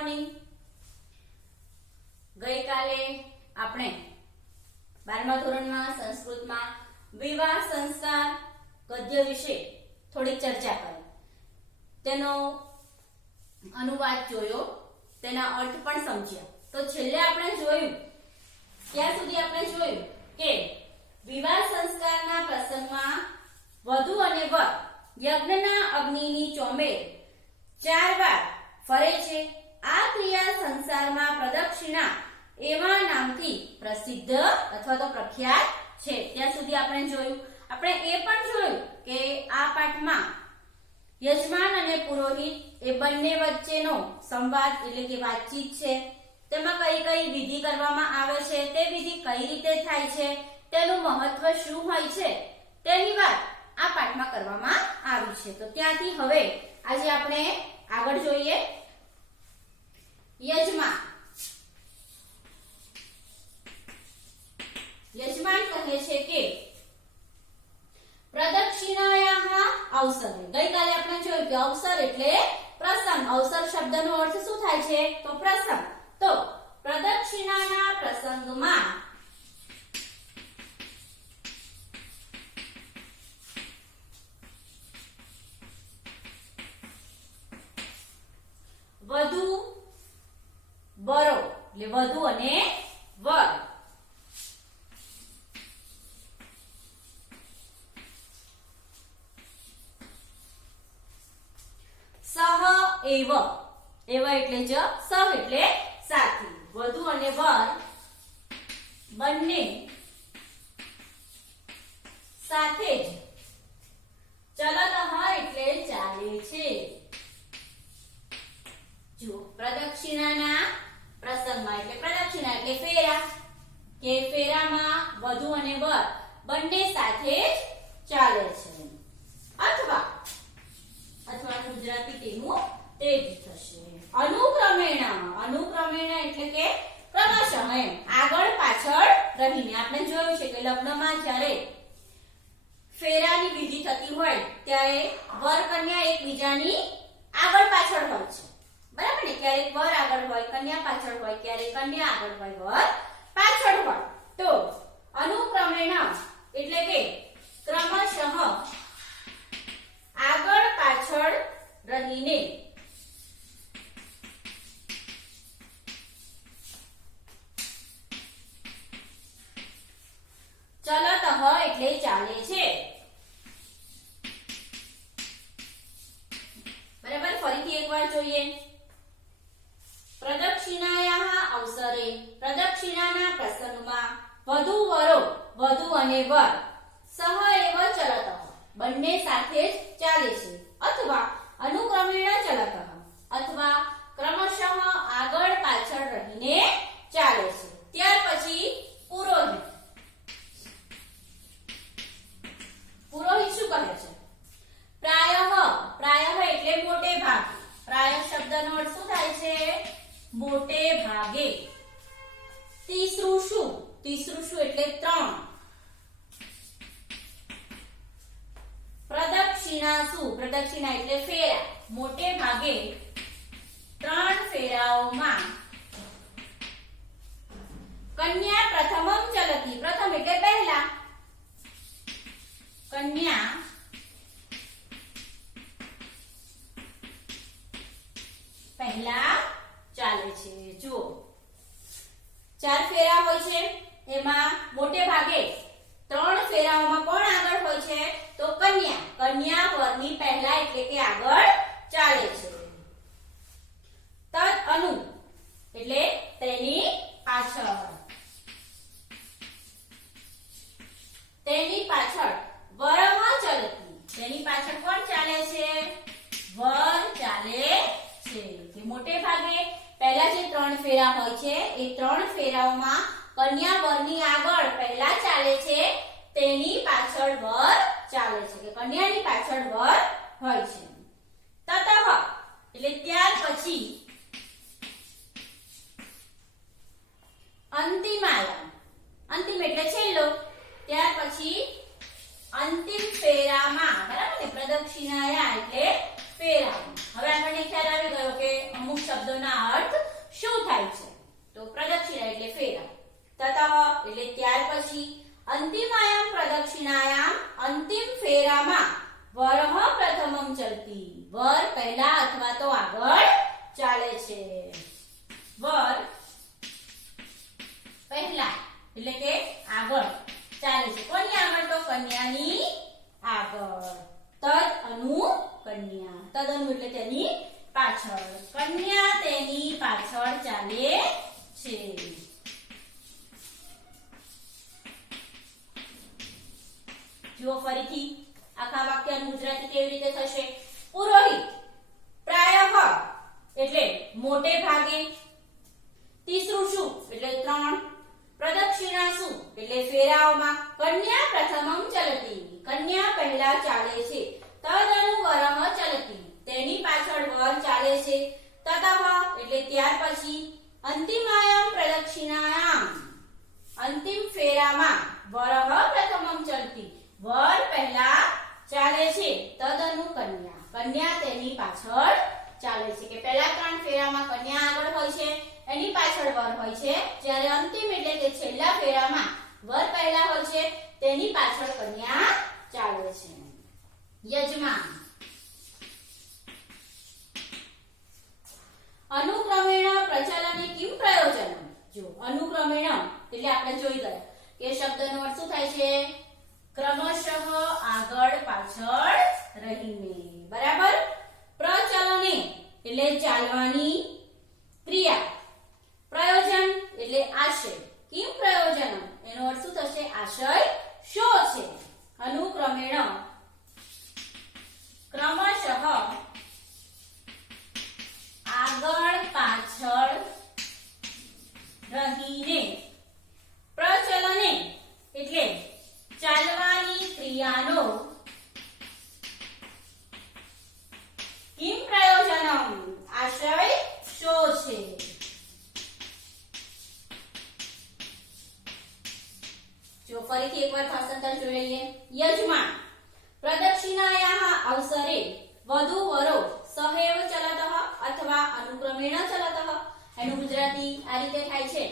Morning. ગઈકાલે આપણે 12મા ધોરણમાં સંસ્કૃતમાં વિવાહ સંસ્કાર ગદ્ય વિશે થોડી ચર્ચા કરી. તેનો અનુવાદ જોયો, તેના અર્થ પણ સમજ્યા. તો છેલ્લે આપણે જોયું, ત્યાં સુધી આપણે જોયું કે વિવાહ સંસ્કારના પ્રસંગમાં વધુ અને વર યજ્ઞના અગ્નિની ચોમેર 4 વાર ફરે છે. આ ક્રિયા સંસારમાં પ્રદક્ષિણા એવા નામથી પ્રસિદ્ધ અથવા તો પ્રખ્યાત છે. ત્યાં સુધી આપણે જોયું. આપણે એ પણ જોયું કે આ પાઠમાં યજમાન અને પુરોહિત એ બંને વચ્ચેનો સંવાદ એટલે કે વાતચીત છે. તેમાં કઈ કઈ વિધિ કરવામાં આવે છે, તે વિધિ કઈ રીતે થાય છે, તેનું મહત્વ શું હોય છે, તેની વાત આ પાઠમાં કરવામાં આવી છે. તો ત્યાંથી હવે આજે આપણે આગળ જોઈએ. યજમાન કહે છે કે પ્રદક્ષિણાયાઃ અવસરે. ગઈકાલે આપણે જોયું કે અવસર એટલે પ્રસંગ. અવસર શબ્દનો અર્થ શું થાય છે? તો પ્રસંગ. તો પ્રદક્ષિણાના પ્રસંગમાં વધુ વરો એટલે વધુ અને વર સહ એવ. એવ એટલે જ, સહ એટલે સાથે. વધુ અને વર બંને સાથે જ ચલતઃ એટલે ચાલે છે. જો પ્રદક્ષિણાના પ્રસંગમાં એટલે પ્રદક્ષિણા એટલે ફેરા, કે ફેરામાં વધુ અને વર બંને સાથે જ ચાલે છે. અથવા ગુજરાતી તેનું તે જ થશે. અનુક્રમેણ એટલે કે ક્રમશઃ એમ આગળ પાછળ રહીને. આપણે જોયું છે કે લગ્નમાં જ્યારે ફેરાની વિધિ થતી હોય ત્યારે વર કન્યા એકબીજાની આગળ પાછળ હોય છે, બરાબર ને? ક્યારેક વર આગળ હોય, કન્યા પાછળ હોય, ક્યારેક કન્યા આગળ હોય, વર પાછળ હોય. તો અનુક્રમેણ એટલે કે ક્રમશઃ આગળ પાછળ રહીને ચલતઃ એટલે ચાલે છે. બરાબર? ફરીથી એકવાર જોઈએ. પ્રદક્ષિણાયાઃ અવસરે. પ્રદક્ષિણાના પ્રસંગમાં વધુ વરો વધુ અને વર સહ એવ ચલતઃ બંને સાથે જ ચાલે છે. અથવા અનુક્રમેણ ચલતઃ અથવા ક્રમશઃ આગળ પાછળ રહીને ચાલે છે. ત્યાર પછી પુરોહિત. પુરોહિત શું કહે છે? પ્રાયઃ એટલે મોટે ભાગે. પ્રાયઃ શબ્દનો અર્થ શું થાય છે? મોટે ભાગે. તીસૃષુ એટલે 3. પ્રદક્ષિણા એટલે ફેરા. મોટે ભાગે 3 ફેરાઓમાં કન્યા પ્રથમમ ચલતી. પ્રથમ એટલે પહેલા. કન્યા પહેલા ચાલે છે. જુઓ, 4 ફેરા હોય છે, એમાં મોટે ભાગે 3 ફેરાઓમાં કોણ આગળ હોય છે? તો કન્યા. કન્યા વરની પહેલા એટલે કે આગળ ચાલે છે. તદ અનુ એટલે તેની પાછળ. તેની પાછળ વરઃ ચલતી. તેની પાછળ કોણ ચાલે છે? વર ચાલે છે. કે મોટે ભાગે પહેલા જે 3 ફેરા હોય છે એ 3 ફેરાઓમાં કન્યા વરની આગળ પહેલા ચાલે છે, તેની પાછળ વર ચાલે છે. કે કન્યાની પાછળ વર હોય છે. તતઃ એટલે ત્યાર પછી અંતિમાયામ. અંતિમ એટલે છેલ્લો. ત્યાર પછી અંતિમ ફેરામાં, બરાબર ને? પ્રદક્ષિણાયા એટલે ફેરા. હવે આપણને ખ્યાલ આવી ગયો કે અમુક શબ્દોના અર્થ વરહ પ્રથમમ ચલતી, વર પહેલા અથવા તો આગળ ચાલે છે. વર પહેલા એટલે કે આગળ ચાલે છે. કોની આગળ? તો કન્યાની આગળ. તદ અનુ કન્યા, તદ અનુ એટલે તેની પાછળ, કન્યા તેની પાછળ ચાલે છે. જુઓ ફરીથી આખા વાક્યનું ગુજરાતી કેવી રીતે થશે. પુરોહિત પ્રાયઃ એટલે મોટે ભાગે, તિસૃષુ એટલે 3, પ્રદક્ષિણાસુ એટલે ફેરાઓમાં, કન્યા પ્રથમમ ચલતી કન્યા પહેલા ચાલે છે, તદનુ વરહ ચલતી તેની પાછળ વર ચાલે છે, તતઃ એટલે ત્યાર પછી, અંતિમાયામ પ્રદક્ષિણાયામ અંતિમ ફેરામાં વરહ પ્રથમમ ચલતી વર પહેલા ચાલે છે, તદનુ કન્યા કન્યા તેની પાછળ ચાલે છે. કે પહેલા 3 ફેરામાં કન્યા આગળ હોય છે, એની પાછળ વર હોય છે, જ્યારે અંતિમ એટલે કે છેલ્લા ફેરામાં વર પહેલા હોય છે, તેની પાછળ કન્યા ચાલે છે. યજમાન અનુક્રમેણ પ્રચલને કિમ પ્રયોજન. જો અનુક્રમેણ એટલે આપણે જોઈ ગયા કે શબ્દનો અર્થ શું થાય છે? ક્રમશઃ આગળ પાછળ રહીને. બરાબર. પ્રચલને એટલે ચાલવાની ક્રિયા, પ્રયોજન એટલે આશય. કિમ પ્રયોજન એનો અર્થ શું થશે? આશય શો છે? અનુક્રમેણ ક્રમશઃ આગળ પાછળ રહીને, પ્રચલને એટલે ચાલવાની ક્રિયાનો, કિમ પ્રયોજનમ આશય શો છે? જો ફરીથી એકવાર ભાષાંતર જોઈ લઈએ. યજમાન પ્રદક્ષિણાયાः અવસરે વધુ વરો સહૈવ ચલતઃ અથવા અનુક્રમેણ ચલતઃ. એનું ગુજરાતી આ રીતે થાય છે.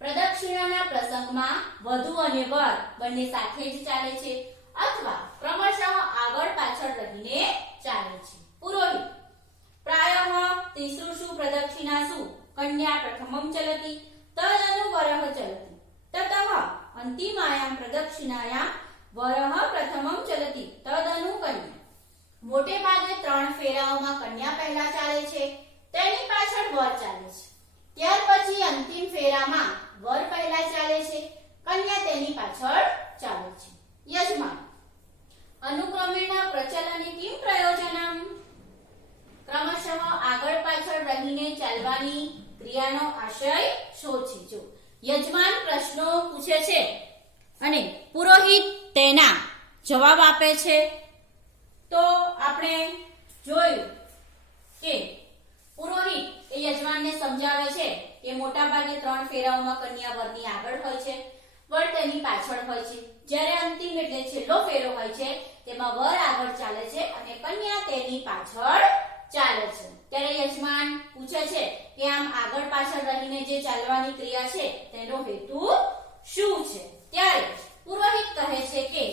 પ્રદક્ષિણાના પ્રસંગમાં વધુ અને વર બંને સાથે જ ચાલે છે અથવા ક્રમશઃ આગળ પાછળ રહીને ચાલે છે. પુરોહિત પ્રાયઃ તિસૃષુ પ્રદક્ષિણાસુ કન્યા પ્રથમમ ચલતી તદનુ વરહ ચલતી તતઃ અંતિમાયામ પ્રદક્ષિણાયામ વરહ પ્રથમમ ચલતી તદનુ કન્યા. મોટે ભાગે 3 ફેરાઓમાં કન્યા પહેલા ચાલે છે, તેની પાછળ વર ચાલે છે, ત્યાર પછી અંતિમ ફેરામાં વર પહેલા ચાલે છે, કન્યા તેની પાછળ ચાલે છે. યજમાન અનુક્રમેણ પ્રચલને કિમ પ્રયોજનમ. ક્રમશઃ આગળ પાછળ રહીને ચાલવાની ક્રિયાનો આશય શું છે? જો યજમાન પ્રશ્નો પૂછે છે અને પુરોહિત તેના જવાબ આપે છે. તો આપણે જોયું કે પુરોહિત એ યજમાનને સમજાવે છે કે મોટા ભાગે 3 ફેરાઓમાં કન્યા વરની આગળ હોય છે, વર તેની પાછળ હોય છે, જ્યારે અંતિમ એટલે છેલ્લો ફેરો હોય છે તેમાં વર આગળ ચાલે છે અને કન્યા તેની પાછળ ચાલે છે. ત્યારે યજમાન પૂછે છે કે આમ આગળ પાછળ રહીને જે ચાલવાની ક્રિયા છે તેનો હેતુ શું છે? ત્યારે પુરોહિત કહે છે કે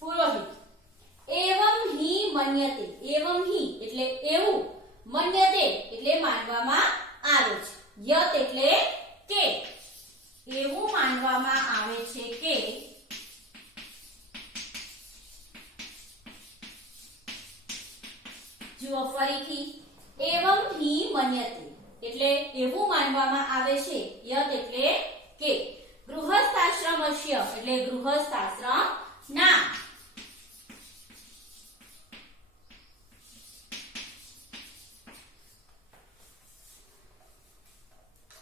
પુરોહિત એવમ હિ મન્યતે. એવમ હિ એટલે એવું, મન્યતે એટલે માનવામાં આવે છે, યત એટલે કે એવું માનવામાં આવે છે કે જુઓ ફરીથી એવમ હિ મન્યતે એટલે એવું માનવામાં આવે છે, યત એટલે કે ગૃહસ્થાશ્રમસ્ય એટલે ગૃહસ્થાશ્રમ ના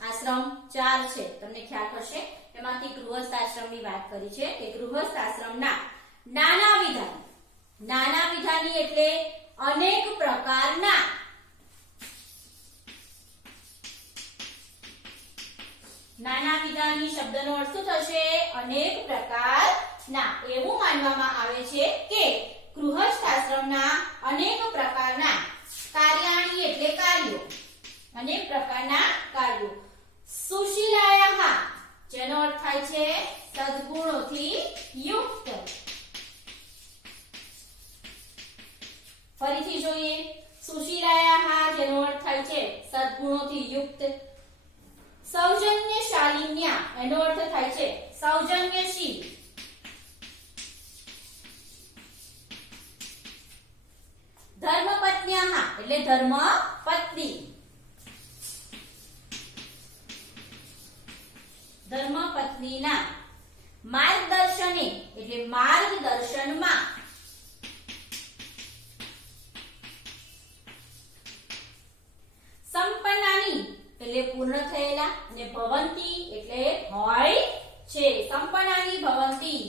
આશ્રમ 4 છે, તમને ખ્યાલ હશે. એમાંથી ગૃહસ્થાશ્રમની વાત કરી છે કે ગૃહસ્થાશ્રમના નાના વિધાન. નાના વિધાની એટલે અનેક પ્રકારના. નાના વિધાની શબ્દનો અર્થ શું થશે? અનેક પ્રકારના. એવું માનવામાં આવે છે કે ગૃહસ્થાશ્રમના અનેક પ્રકારના કાર્યાણી એટલે કાર્યો, અનેક પ્રકારના કાર્યો. સુશીલાયાઃ જેનો અર્થ થાય છે સદગુણોથી યુક્ત. ફરીથી જોઈએ. સુશીલાયાહ જેનો અર્થ થાય છે સદગુણોથી યુક્ત. સૌજન્યશાલિન્યા એનો અર્થ થાય છે સૌજન્યશીલ. ધર્મપત્ન્યાહ એટલે ધર્મપત્ની. ધર્મપત્નીના. માર્ગદર્શને એટલે માર્ગદર્શનમાં. સંપન્નાની એટલે પૂર્ણ થયેલા અને ભવંતી એટલે હોય છે. સંપન્નાની ભવંતી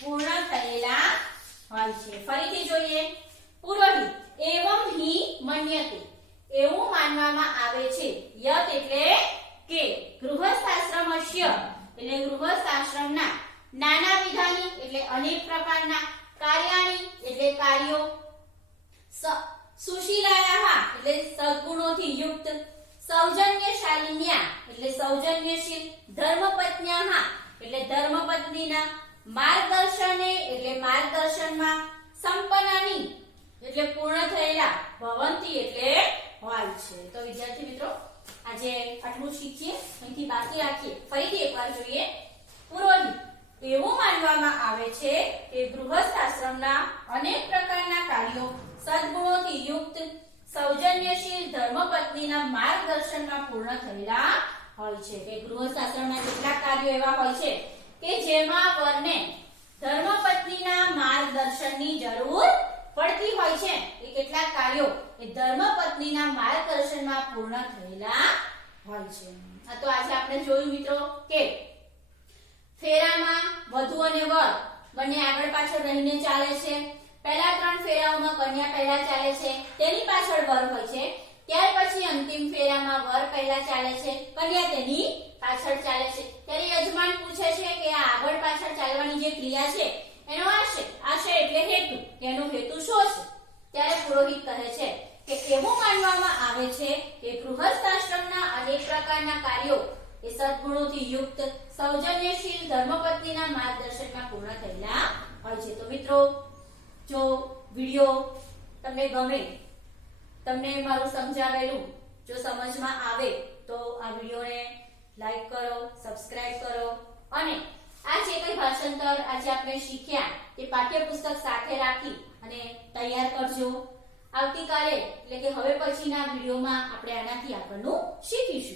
પૂર્ણ થયેલા હોય છે. ફરીથી જોઈએ. પુરોહિત એવં હિ મન્યતે એવું માનવામાં આવે છે. યત એટલે કે ગૃહસ્થાશ્રમસ્ય એટલે ગૃહસ્થાશ્રમના. નાના વિધાની એટલે અનેક પ્રકારના. કાર્યાણી એટલે કાર્યો. સુશીલાયાહ એટલે સદગુણોથી યુક્ત. સૌજન્યશાલિન્યા એટલે સૌજન્યશીલ. ધર્મપત્ન્યાહ એટલે ધર્મપત્નીના. માર્ગદર્શને એટલે માર્ગદર્શનમાં. સંપન્નાની એટલે પૂર્ણ થયેલા. ભવંતી એટલે હોય છે. તો વિદ્યાર્થી મિત્રો આજે આટલું શીખીએ. અહીંથી બાકી રાખીએ. ફરીથી એકવાર જોઈએ. પુરોહિત એવું માનવામાં આવે છે કે ગૃહસ્થાશ્રમના અનેક પ્રકારના કાર્યો સદગુણોથી યુક્ત સૌજન્યશીલ ધર્મપત્નીના માર્ગદર્શનમાં પૂર્ણ થયેલા હોય છે. કે ગૃહસ્થાશ્રમના કેટલાક કાર્યો એવા હોય છે કે જેમાં વરને ધર્મપત્નીના માર્ગદર્શનની જરૂર પડતી હોય છે. એ કેટલાક કાર્યો એ ધર્મપત્નીના માર્ગદર્શનમાં પૂર્ણ થયેલા હોય છે. આ તો આજે આપણે જોયું મિત્રો કે ફેરામાં વધુ અને વર બંને આગળ પાછળ રહીને ચાલે છે. પહેલા 3 ફેરાઓમાં કન્યા પહેલા ચાલે છે, તેની પાછળ વર હોય છે. ત્યાર પછી અંતિમ ફેરામાં વર પહેલા ચાલે છે, કન્યા તેની પાછળ ચાલે છે. ત્યારે યજમાન પૂછે છે કે આ આગળ પાછળ ચાલવાની જે ક્રિયા છે એનો આશય એટલે હેતુ, તેનો હેતુ શું છે? ત્યારે પુરોહિત કહે છે કે એવું માનવામાં આવે છે કે ગૃહસ્થાશ્રમના અનેક પ્રકારના કાર્યો એ સદગુણોથી યુક્ત સૌજન્યશીલ ધર્મપત્નીના માર્ગદર્શનમાં પૂર્ણ થયેલા હોય છે. તો મિત્રો જો વિડિયો તમને ગમે, તમને મારું સમજાવેલું જો સમજમાં આવે તો આ વિડિયોને લાઈક કરો, સબસ્ક્રાઇબ કરો અને આ જે કંઈ ભાષાંતર આજે આપણે શીખ્યા તે પાઠ્યપુસ્તક સાથે રાખી અને તૈયાર કરજો. આવતીકાલે એટલે કે હવે પછીના વિડિયોમાં આપણે આનાથી આગળનું શીખીશું.